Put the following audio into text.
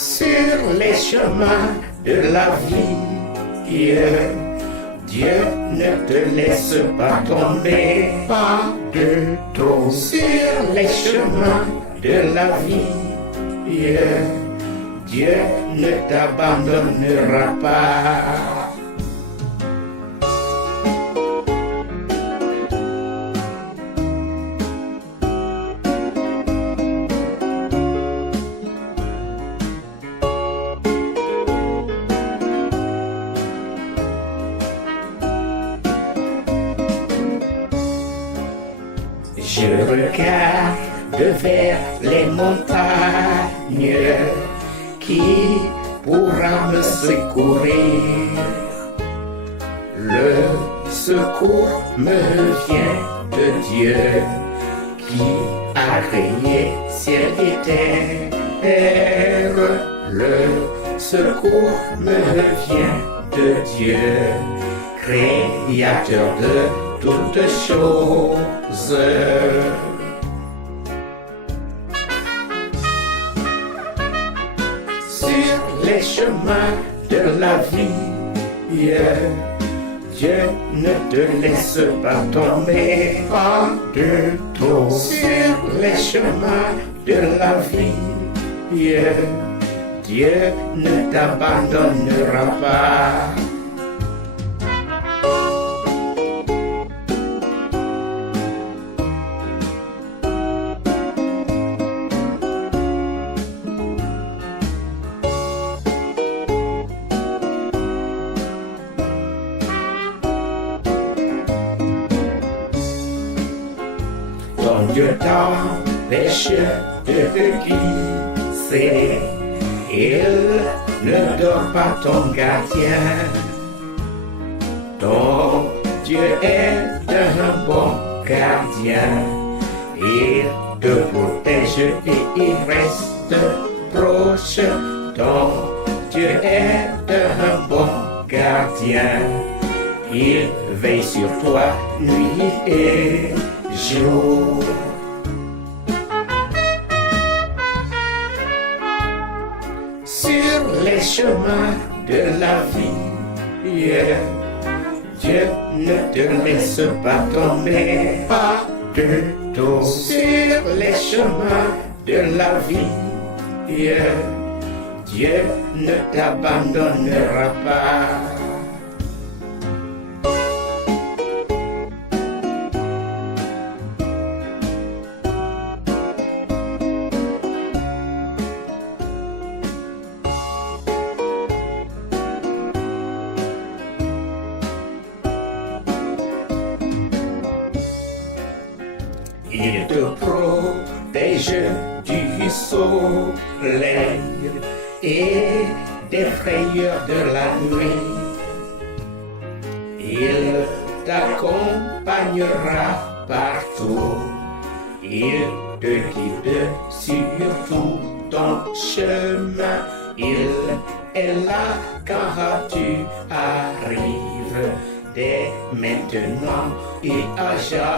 sur les chemins de la vie. Dieu ne te laisse pas tomber, pas de tout sur les chemins de la vie. Dieu ne t'abandonnera pas. Je regarde vers les montagnes, qui pourra me secourir? Le secours me vient de Dieu, qui a créé ciel et terre. Le secours me vient de Dieu, créateur de toutes choses. Sur les chemins de la vie, Dieu ne te laisse pas tomber, pas de tout. Sur les chemins de la vie, Dieu ne t'abandonnera pas. Ton Dieu t'empêche de te glisser, il ne dort pas ton gardien. Ton Dieu est un bon gardien, il te protège et il reste proche. Ton Dieu est un bon gardien, il veille sur toi nuit et jour. Sur les chemins de la vie, Dieu ne te laisse pas tomber, pas de tout. Sur les chemins de la vie, Dieu ne t'abandonnera pas. Il te protège du soleil et des frayeurs de la nuit. Il t'accompagnera partout. Il te guide sur tout ton chemin. Il est là quand tu arrives, dès maintenant et à jamais.